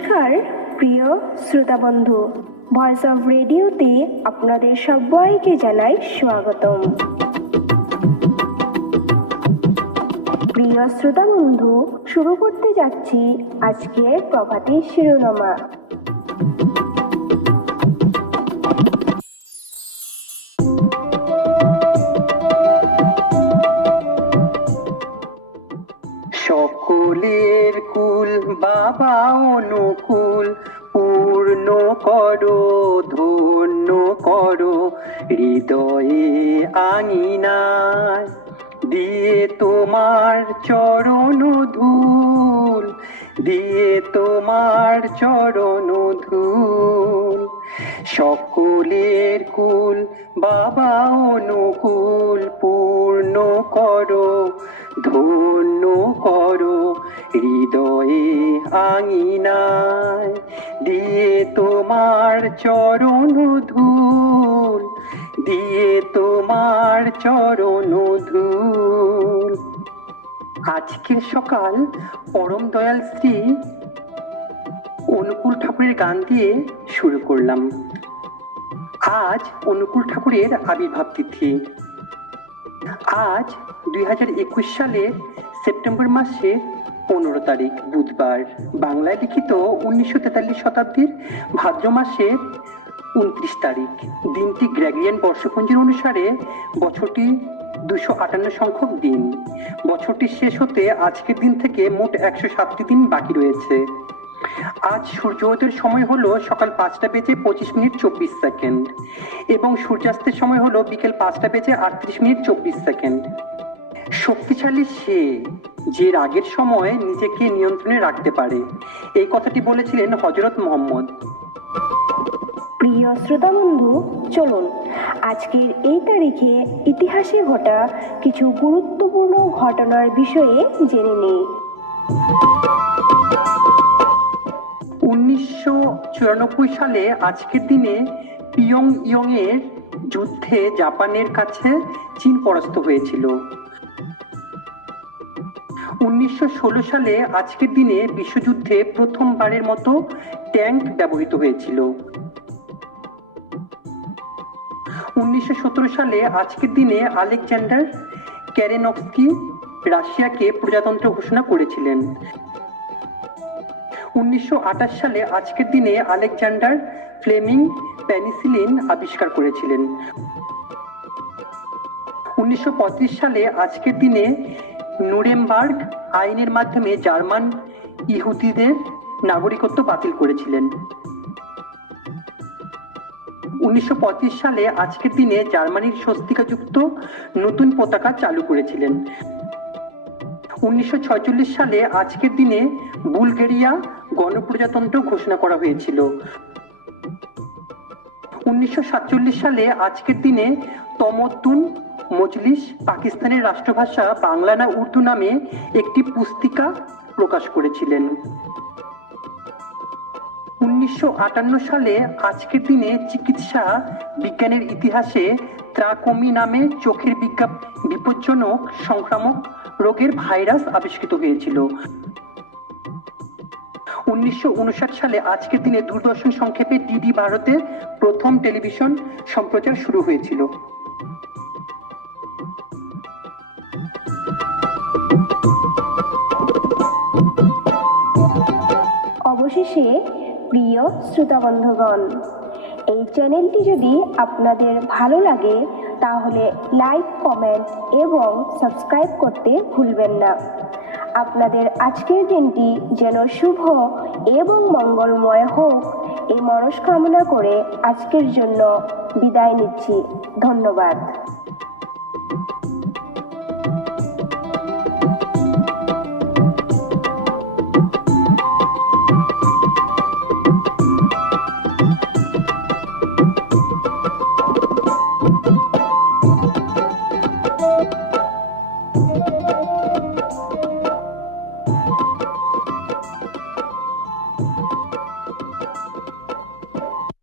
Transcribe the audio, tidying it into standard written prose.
নমস্কার প্রিয় শ্রোতা বন্ধু, ভয়েস অফ রেডিওতে আপনাদের সবাইকে জানাই স্বাগতম। প্রিয় শ্রোতা বন্ধু, শুরু করতে যাচ্ছি আজকের প্রভাতী শিরোনামা। সকলের কুল বাবা অনুকূল, পূর্ণ করো ধন্য করো হৃদয়ে আঙিনায়, দিয়ে তোমার চরণ ধূল, দিয়ে তোমার চরণ ধূল। সকলের কুল বাবা অনুকূল, পূর্ণ করো ধন্য করো হৃদয়ে আঙিনায়, দিয়ে তোমার চরণ ধূল, দিয়ে তোমার চরণ ধূল। আজকের সকাল পরম দয়াল শ্রী অনুকূল ঠাকুরের গান দিয়ে শুরু করলাম। আজ অনুকূল ঠাকুরের আবির্ভাব তিথি। আজ 2021 সালের সেপ্টেম্বর মাসের 15 তারিখ বুধবার, বাংলায় লিখিত 1943 শতাব্দীর ভাদ্র মাসের 29 তারিখ। দিনটি গ্রেগরিয়ান বর্ষপঞ্জির অনুসারে বছরটি 258 সংখ্যক দিন। বছরটি শেষ হতে আজকের দিন থেকে মোট 107টি দিন বাকি রয়েছে। আজ সূর্যোদয়ের সময় হলো সকাল 5:25:24 এবং সূর্যাস্তের সময় হলো বিকেল 5:38:24। শক্তিশালী সে যে রাগের সময় নিজেকে নিয়ন্ত্রণে রাখতে পারে, এই কথাটি বলেছিলেন হযরত মুহাম্মদ। প্রিয় শ্রোতা বন্ধু, চলুন আজকের এই তারিখে ইতিহাসে ঘটা কিছু গুরুত্বপূর্ণ ঘটনার বিষয়ে জেনে নিই। 1994 সালে আজকের দিনে পিয়ংইয়ং এর যুদ্ধে জাপানের কাছে চীন পরাস্ত হয়েছিল। 1916 সালে আজকের দিনে বিশ্বযুদ্ধে প্রথমবারের মতো ট্যাঙ্ক ব্যবহৃত হয়েছিল। 1917 সালে আজকের দিনে আলেকজান্ডার কেরেনস্কি রাশিয়াকে প্রজাতন্ত্র ঘোষণা করেছিলেন। 1928 সালে আজকের দিনে আলেকজান্ডার ফ্লেমিং পেনিসিলিন আবিষ্কার করেছিলেন। 1935 সালে আজকের দিনে নুরেমবার্গ আইনের মাধ্যমে জার্মান ইহুদিদের নাগরিকত্ব বাতিল করেছিলেন। 1935 সালে আজকের দিনে জার্মানির স্বস্তিকাযুক্ত নতুন পতাকা চালু করেছিলেন। 1946 সালে আজকের দিনে বুলগেরিয়া গণপ্রজাতন্ত্র ঘোষণা করা হয়েছিল। 1947 সালে আজকের দিনে তমদ্দুন মজলিস পাকিস্তানের রাষ্ট্রভাষা বাংলা না উর্দু নামে একটি পুস্তিকা প্রকাশ করেছিলেন। 1958 সালে আজকের দিনে চিকিৎসা বিজ্ঞানের ইতিহাসে ত্রাকোমি নামে চোখের বিপজ্জনক সংক্রামক রোগের ভাইরাস আবিষ্কৃত হয়েছিল। 1959 সালে আজকের দিনে দূরদর্শন সংক্ষেপে ডিডি ভারতে প্রথম টেলিভিশন সম্প্রচার শুরু হয়েছিল। অবশেষে প্রিয় শ্রোতা বন্ধুগণ, এই চ্যানেলটি যদি আপনাদের ভালো লাগে তাহলে লাইক, কমেন্ট এবং সাবস্ক্রাইব করতে ভুলবেন না। আপনাদের আজকের দিনটি যেন শুভ এবং মঙ্গলময় হোক, এই মনস্কামনা করে আজকের জন্য বিদায় নিচ্ছি। ধন্যবাদ।